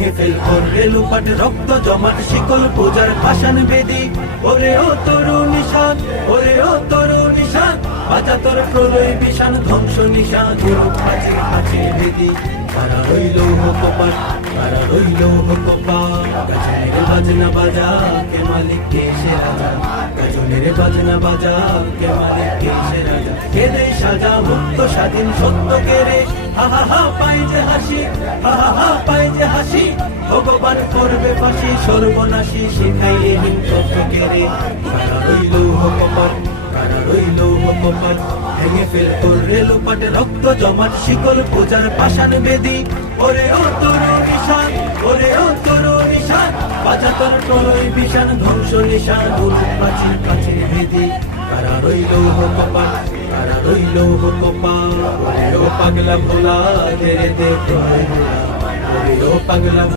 ভেঙে ফেল করবে লুপাট রক্ত জমাট শিকল পূজার পাষাণ বেদি। ওরে ও তরু নিশান, ওরে ও তরু নিশান, বাজা তোর প্রলয় বিশান ধ্বংস নিশান গুরুপ পাচির পাচির বেদি। কারা রইল কপাট, কারা রইল কপাট, গাজনের বাজনা বাজা কে মালিক কে সে রাজা, গাজনের বাজনা বাজা কে মালিক কে সে রাজা। কেদে সাজা মুক্ত স্বাধীন সত্য কেড়ে, হা হা হা পাই যে হাসি, হা হা হা পাই যে হাসি, ভগবান করবে ফাঁসি সর্বনাশী শিখাইয়ে হিংসত্ব কেড়ে। কারা রইল কপাট, কারা রইল কপাট, ভেঙে ফেল করবে লুপাট রক্ত জমাট শিকল পূজার পাষাণ বেদি। ওরে ও তরু নিশান, ওরে ও তরু নিশান, বাজা তোর প্রলয় বিশান ধ্বংস নিশান গুরুপ পাচির পাচির বেদি। কারা রইল কপাট, কারা রইল কপাট, ওরে ও পাগলা ভোলা ঘেরে দে, ওরে ও পাগলা